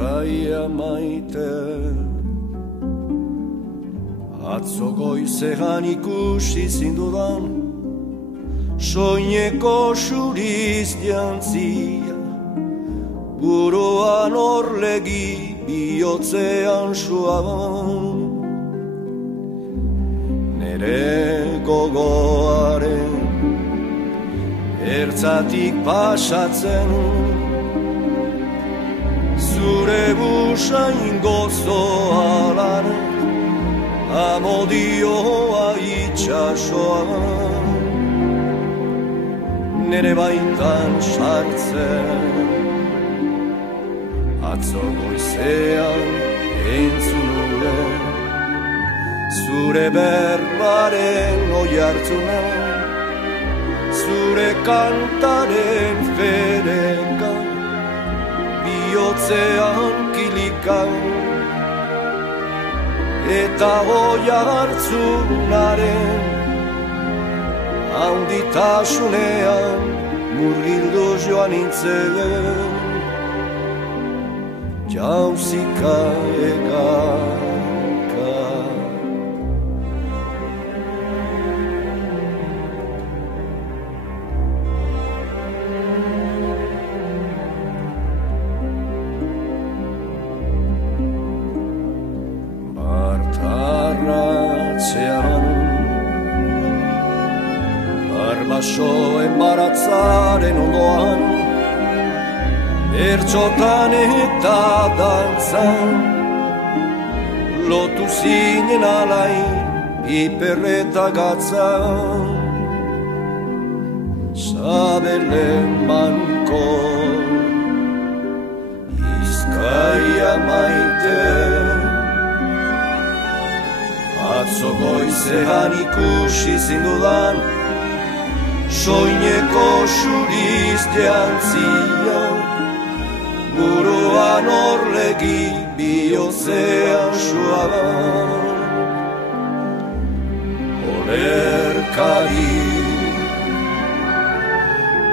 Bizkaia maite, atzo goizean ikusi zindudan, soineko suriz jantzia, buruan orlegi bihotzean suaban. Nere gogoaren ertzatik pasatzen, zure busain gozoalan, amodioa itxasoan. Nere baitan sartzen, atzo goizean entzun nuen, zure berbaren oihartzuna, zure kantaren fereka, bihotzean kilikan, eta oihartzunaren handitasunean murgildu joan nintzen, jauzika eganka. Bartarratzean Barbaso embaratzaren ondoan, bertxotan eta dantzan, lotu zinen alai piperreta gatzan. Sabelen manko, Bizkaia maite, atzo goizean ikusi zindudan, soineko suriz jantzia, buruan orlegi bihotzean suaban. Olerkari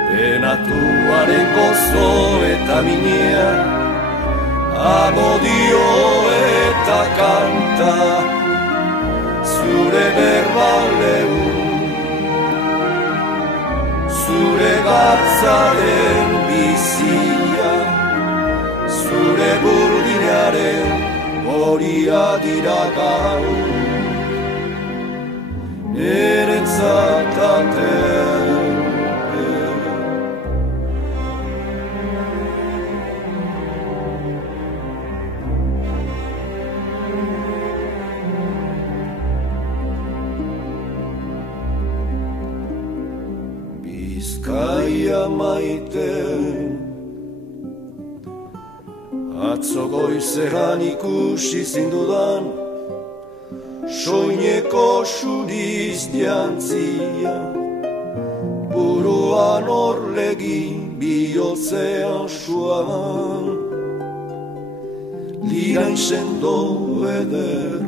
penatuaren gozo eta minea, amodio eta kanta, zure berbaleun, zure gatzaren bizia, zure burdinaren horia dira gaur, niretzat aterpe. Bizkaia maite, atzo goizean ikusi zindudan, soineko suriz jantzia, buruan orlegi bihotzean suaban. Lirain sendo eder